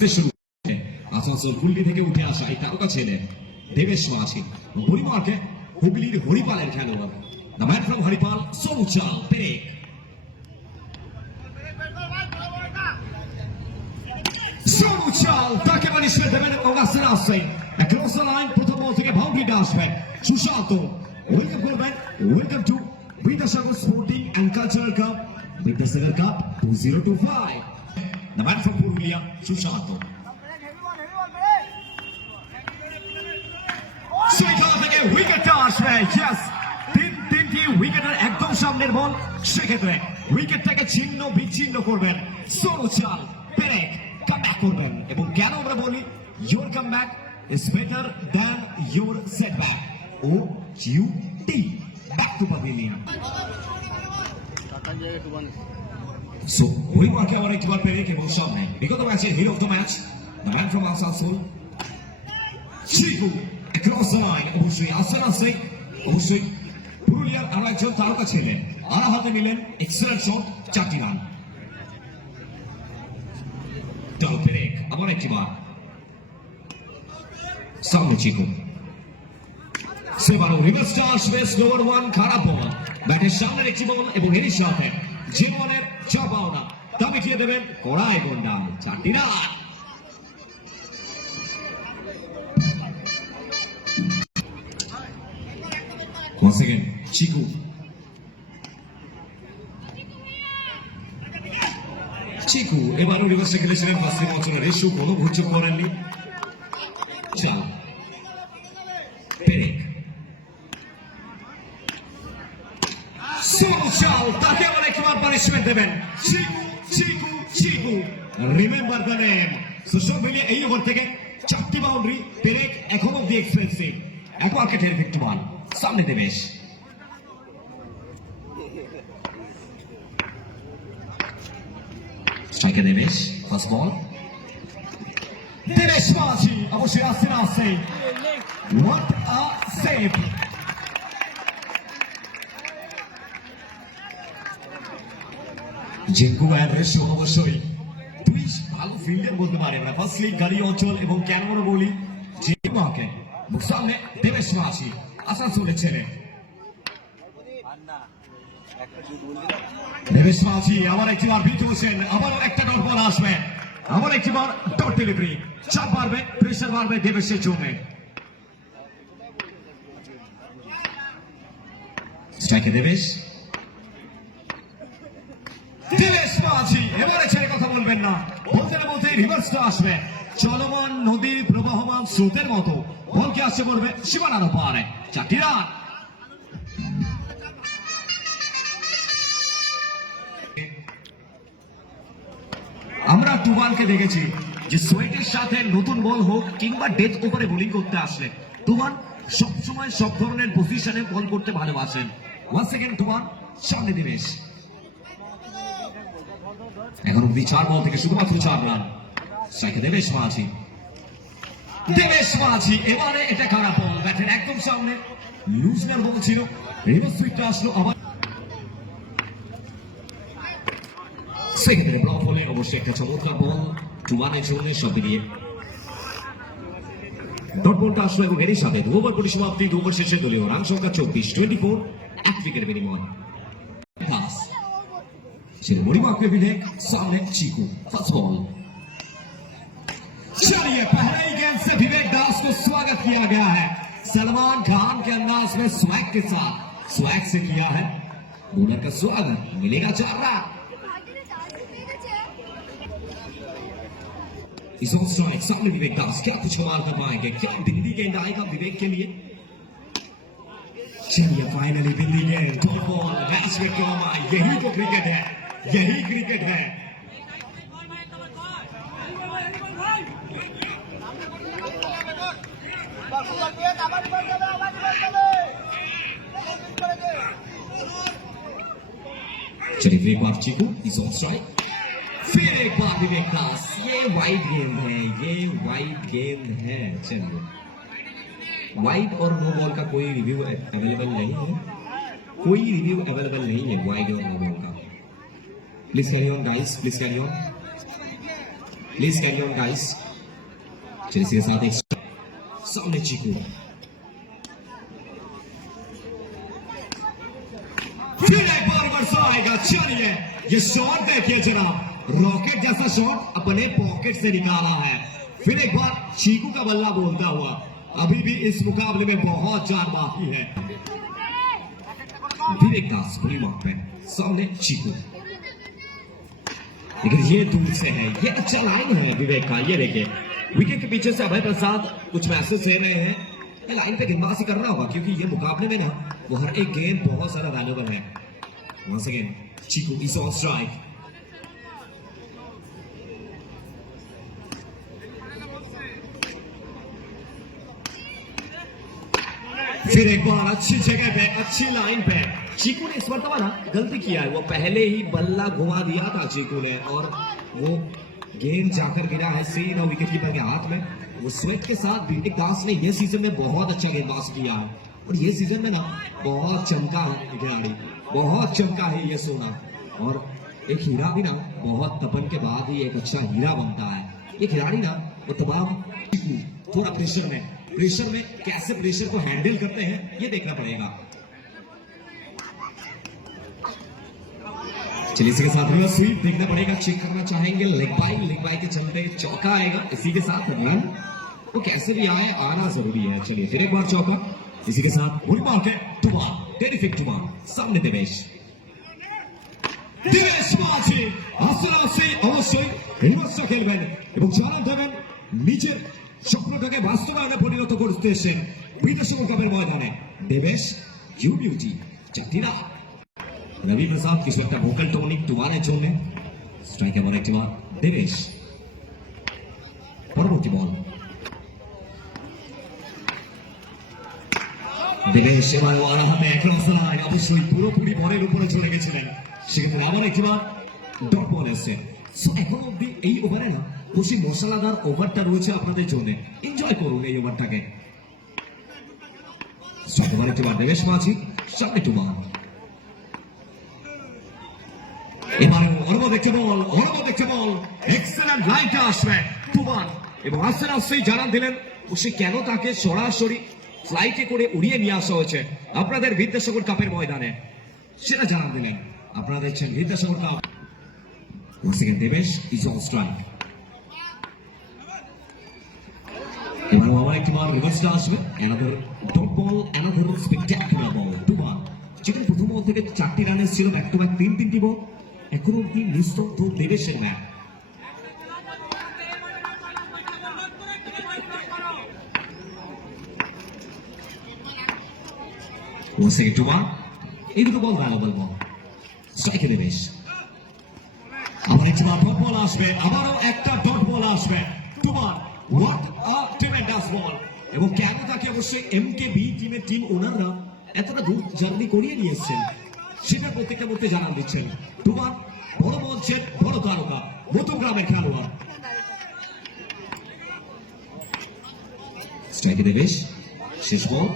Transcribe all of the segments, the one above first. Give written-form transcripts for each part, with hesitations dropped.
আসানসোল কুল্লি থেকে উঠে আসা এই তারকা ছেলে দেবেশ মাঝি হরিমাকে হুগলির হরিপালের খেলোয়াড় দ্য ম্যান ফ্রম হরিপাল সোমুচাল পেরেক সোমুচাল তাকে পানিশমেন্ট দেবেন এবং আসেন আসেন অ্যাক্রস দ্য লাইন প্রথম বল থেকে বাউন্ডারিটা আসবে সুশান্ত ওয়েলকাম করবেন welcome to Vidyasagar sporting and cultural cup Vidyasagar cup 2025 the man from Purulia Sushanta সেখান থেকে উইকেটটা আসবে ইয়েস তিনটি উইকেটের একদম সামনের বল সেক্ষেত্রে উইকেটটাকে ছিন্ন বিচ্ছিন্ন করবেন সোমুচাল পেরেক কামব্যাক করবেন এবং কেন আমরা বলি your comeback is better than your setback O U T back to pavilion so হরিমাকে আবার একবার পেরেক এবং সামনে বিগত ম্যাচের hero of the match the man from Asansol Chiku across the line অবশ্যই আসান আছে অবশ্যই পুরুলিয়ার আরো একজন তারকা ছিলেন আর হাতে নিলেন এক্সেলেন্ট শট 4টি রান ডাল পেরেক আবার একবার সামনে চিকু সেবারও রিভার্সটা আসবে স্লোয়ার ওয়ান খারাপ বল ব্যাটের সামনের একটি বল এবং এরই সাথে জীবনের চাপাওনা তা মিটিয়ে দেবেন কড়াই গন্ডা 4টি run Once again, Chiku. Chiku, এবারও রিভার্সে খেলেছিলেন ফার্স্ট বছরের রেশু কোনো ভুলচুক করেননি চাল পেরেক সোমুচাল তাকে আবার একবার পানিশমেন্ট দেবেন চিকু চিকু চিকু রিমেম্বার দ্য নেম সব মিলিয়ে এই ওভার থেকে 4টি বাউন্ডারি পেরেক এখন অব্দি এক্সপেন্সিভ একবারকে টেরিফিক টু ওয়ান সামনে দেবেশ স্ট্রাইকে দেবেশ ফার্স্ট বল দেবেশ মাঝি অবশ্যই আসছে না আসছে what a save জিঙ্কু and ratio অবশ্যই দুই ভালো ফিল্ডার বলতে পারেন না ফার্স্ট লিগ গাড়ি অঞ্চল এবং কেন বলি জিঙ্কুকে সামনে দেবেশ মাঝি আসানসোলের ছেলে দেবেশ মাঝি আবার একটিবার বিট হোসেন আবারও একটা ডট বল আসবে আবার একটিবার ডট ডেলিভারি চাপ বাড়বে প্রেশার বাড়বে দেবেশের জমে স্ট্রাইকে দেবেশ দেবেশ মাঝি এবারে ছেড়ে কথা বলবেন না বলতে না বলতে রিভার্সটা আসবে চলমান নদীর প্রবাহমান স্রোতের মতো বলকে আসছে পড়বে সীমানার পারে 4টি রান আমরা তুফানকে দেখেছি যে সোয়েটের সাথে নতুন বল হোক কিংবা ডেথ ওভারে বোলিং করতে আসলে তুফান সবসময় সব ধরনের পজিশনে বল করতে ভালোবাসেন ওয়ান সেকেন্ড তুফান সামনে দেবেশ এখন অব্দি 4 বল থেকে শুধুমাত্র 4 রান স্ট্রাইকে দেবেশ মাঝি দেবেশ মাঝি এবারে এটা খারাপ বল ব্যাটের একদম সামনে লুজনার বল ছিল রিভার্স সুইপটা আসলো আবার সেকেন্ডারি ব্লক হলে অবশ্যই একটা চমৎকার বল টু ওয়ানের জন্য সব দিয়ে ডট বলটা আসলো এবং এরই সাথে 2 ওভার পরিসমাপ্তি 2 ওভার শেষে দলীয় রান সংখ্যা 24 এক উইকেট বিনিময় পাস ছিল মরিমাকে বিধেক সামনে চিকু ফার্স্ট বল चलिए पहले ही गेंद से विवेक दास को स्वागत किया गया है सलमान खान के अंदाज में स्वैग के साथ स्वैग से किया है बॉलर का स्वागत मिलेगा 4 रन इस ओवर स्ट्राइक सामने विवेक दास क्या कुछ कमाल कर पाएंगे क्या बिंदी गेंद आएगा विवेक के लिए चलिए फाइनली बिंदी गेंद टॉप बॉल मैच में क्यों आए यही तो क्रिकेट है यही क्रिकेट है चलिए एक बार चिकू इस ऑफ स्ट्राइक फिर एक बार विवेक दास ये वाइड गेंद है चलिए वाइड और नो बॉल का कोई रिव्यू अवेलेबल नहीं है वाइड और नो बॉल का please carry on guys please carry on please carry on guys. Chelsea के साथ एक्स्ट्रा सामने चीकू, फिर एक बार वर्षा आएगा। चलिए ये शॉट देखिए जनाब, रॉकेट जैसा शॉट अपने पॉकेट से निकाला है। फिर एक बार चीकू का बल्ला बोलता हुआ। अभी भी इस मुकाबले में बहुत जान बाकी है। विवेक दास बुरी मौत पे, सामने चीकू, लेकिन ये दूर से है। ये अच्छा लाइन है विवेक का। ये देखिए विकेट के पीछे से अभय प्रसाद कुछ मैसेज दे रहे हैं। लाइन पे गेंदबाजी करना होगा क्योंकि ये मुकाबले में ना वो हर एक गेंद बहुत ज्यादा वैल्यूएबल है। Once again Cheeku is on strike. फिर एक बार अच्छी जगह पे, अच्छी लाइन पे। चीकू ने इस मरतबा ना गलती किया है, वो पहले ही बल्ला घुमा दिया था चीकू ने और वो गेंद जाकर गिरा है सीधा विकेट कीपर के हाथ में। वो स्वेट के साथ विवेक दास ने ये सीजन में बहुत अच्छा गेंदबाज किया है और ये सीजन में ना बहुत चमका है खिलाड़ी, बहुत चमका है ये सोना। और एक हीरा भी ना बहुत तपन के बाद ही एक अच्छा हीरा बनता है ये खिलाड़ी ना। वो तमाम थोड़ा प्रेशर में कैसे प्रेशर को हैंडल करते हैं ये देखना पड़ेगा। चलिए इसके साथ में स्वीप देखना पड़ेगा, चेक करना चाहेंगे। लेग बाई के चलते चौका आएगा। इसी के साथ रन वो कैसे भी आए आना जरूरी है। चलिए फिर एक बार चौका। इसी के साथ बुरी बॉल के टुमा, टेरिफिक टुमा, सामने देवेश মাঝে আসলে সেই অবশ্যই হিমস্য খেলবেন এবং চালান দেবেন নিজের স্বপ্নটাকে বাস্তবায়নে পরিণত করতে এসেছেন বিদেশি কাপের ময়দানে। দেবেশ ইউ বিউটি চাটিরা रवि प्रसाद किस वक्त वोकल टोनिक टुमाने छोड़ने स्ट्राइक एवर एक टीमा देवेश परवर्ती बॉल देवेश এবার ওয়ালা হাতে অ্যাক্রস লাইন অবশ্যই পুরোপুরি বলের উপরে চলে গেছিলেন। সেক্ষেত্রে আবার একবার ডট বল এসেছে। সো এখন অবধি এই ওভারে না খুশি মশলাদার ওভারটা রয়েছে আপনাদের জন্য, এনজয় করুন এই ওভারটাকে। স্ট্রাইক এবার একবার দেবেশ মাঝি সামনে টুমা। এবারে অর্ব দেখতে বল এক্সেলেন্ট লাইনটা আসবে তুমান এবং আসছেই জানান দিলেন সে কেন তাকে সরাসরি ফ্লাইটে করে উড়িয়ে নিয়ে আসা হয়েছে আপনাদের বিদ্যাসাগর কাপের ময়দানে, সেটা জানান দিলেন। আপনারা দেখছেন Vidyasagar cup. Debesh is on strike. এবার আবার একটি বার রিভার্সটা আসবে। Another dot ball, another spectacular ball তুমান, যেটা প্রথম বল থেকে 4টি রান ছিল ব্যাক টু ব্যাক 3-3টি বল। এখন অব্দি নিস্তব্ধ দেবেশের ম্যাচ। এই দুটো বল ভ্যালুয়েবল বল। স্ট্রাইকে দেবেশ। আবার একটি ডট বল আসবে, আবারও একটা ডট বল আসবে তুমান। হোয়াট আ ট্রেমেন্ডাস বল। এবং কেন তাকে অবশ্যই এমকেবি টিমের টিম ওনাররা এতটা দূর জার্নি করিয়ে নিয়ে এসেছেন সেটা প্রত্যেকটা মধ্যে জানান দিচ্ছেন। তুমান বড় মঞ্চের বড় তারকা, নতুন গ্রামের খেলোয়াড়। স্ট্রাইকে দেবেশ, শেষ বল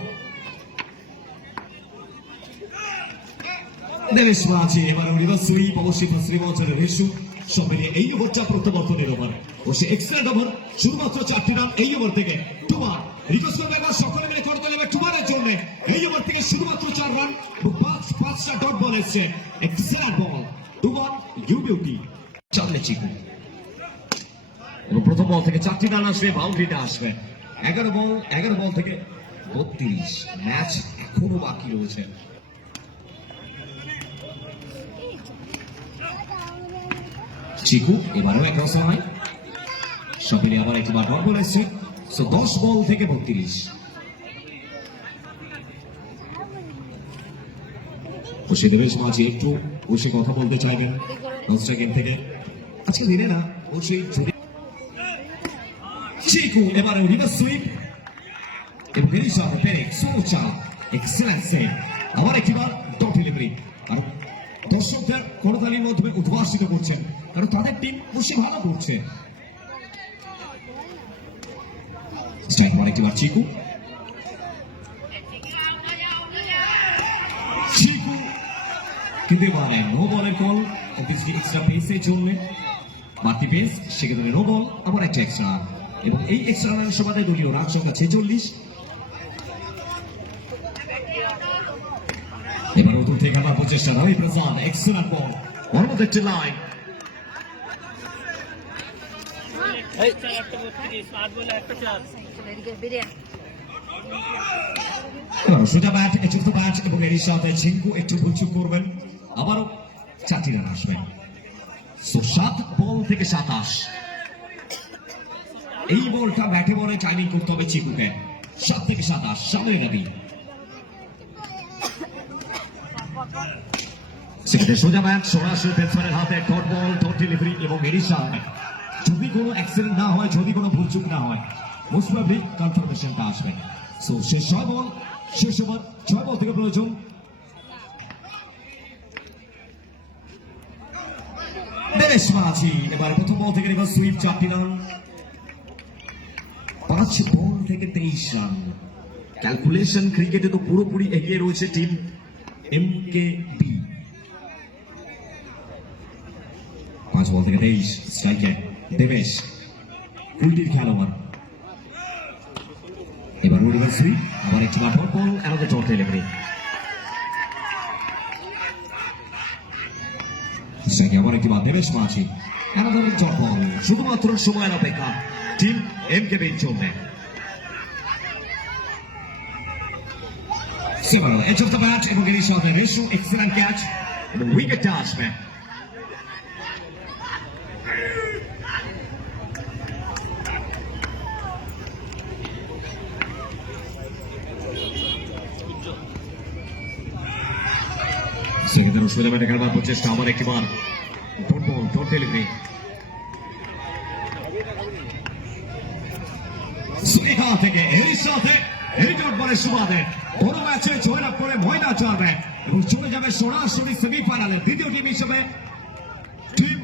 দেবেশ মাঝি। এবার রিভার্স সুইপ অবশ্যই শ্রীমঞ্চের রেশু সব মিলিয়ে এই ওভারটা প্রত্যাবর্তনের ওভার। অবশ্যই এক্সেলেন্ট ওভার, শুধুমাত্র 4টি রান এই ওভার থেকে। টুমান রিকোয়েস্ট করবে এবার সকলে মিলে করতে হবে টুমানের জন্য। এই ওভার থেকে শুধুমাত্র 4 রান, 5টা ডট বল এসছে। এক্সেলেন্ট বল টুমান, ইউ বিউটি সামনে চিকু। এবং প্রথম বল থেকে 4টি রান আসবে, বাউন্ডারিটা আসবে। 11 বল থেকে 32। ম্যাচ এখনো বাকি রয়েছে। চিকু এবারেও এক রসা হয় সবিলে, আবার একটি বার ডট বল এসছে। সো 10 বল থেকে 32। খুশি দেবেশ মাঝি একটু বসে কথা বলতে চাইবেন গেম থেকে আজকে দিনে না অবশ্যই। চিকু এবারে রিভার্স সুইপ এবং বেরিশা পেরেক সোচাল এক্সেলেন্ট সেভ। আবার একটি বার ডট ডেলিভারি। আর দর্শকদের করতালির মাধ্যমে উদ্ভাসিত করছেন কারণ তাদের টিম খুশি ভালো করছে। স্ট্রাইক আবার একটি বার চিকু কিন্তু এবারে নো বলের কল, অবভিয়াসলি এক্সট্রা পেসের জন্য। বাড়তি পেস, সেক্ষেত্রে নো বল, আবার একটা এক্সট্রা। এবং এই এক্সট্রা রানের সুবাদে দলীয় রান সংখ্যা 46। এবার উত্তর থেকে আমার প্রচেষ্টা রবি প্রসাদ, এক্সেলেন্ট বল, অলমোস্ট একটি লাইন। সোজা ব্যাট, চতুর্থ ব্যাট এবং এর সাথে ঝিঙ্কু একটু ভুলচুক করবেন, আবারও 4টি রান আসবে। 7 বল থেকে 27। এই বলটা ব্যাটে বলে টাইমিং করতে হবে চিকুকে। 7 থেকে 27 সামনে রবি। সেক্ষেত্রে সোজা ব্যাট, সরাসরি ব্যাটসম্যানের হাতে ডট বল, ডট ডেলিভারি এবং এর সাথে যদি কোনো অ্যাক্সিডেন্ট না হয়, যদি কোনো ভুলচুক না হয়, মোস্ট প্রবাবলি কনফার্মেশনটা আসবে। সো শেষ 6 বল, শেষ ওভার 6 বল থেকে প্রয়োজন। বেশ মাঝি এবার প্রথম বল থেকে রিভার্স সুইপ, 4টি রান। 5 বল থেকে 23 রান। ক্যালকুলেশন ক্রিকেটে তো পুরোপুরি এগিয়ে রয়েছে টিম এমকেবি। 5 বল থেকে 23 স্ট্রাইকে দেবেশ, কুলটির খেলোয়াড়। এবার রিভার্স সুইপ, আবার একটি dot ball, another dot delivery. স্ট্রাইকে আবার একটি বার দেবেশ মাঝি, অ্যানাদার ডট বল। শুধুমাত্র সময়ের অপেক্ষা টিম এমকেবি চলবে। Several edge of the bat এবং এর সাথে রেশু, এক্সেলেন্ট ক্যাচ এবং উইকেটটা আসবে। সেক্ষেত্রে সোজা ব্যাটে খেলবার প্রচেষ্টা, আবার একটি বার ডট বল, ডট ডেলিভারি। এখান থেকে এর সাথে এই ডট বলের সুবাদে বড় ম্যাচে জয়লাভ করে ময়দান ছাড়বে এবং চলে যাবে সরাসরি সেমিফাইনালে দ্বিতীয় টিম হিসেবে টিম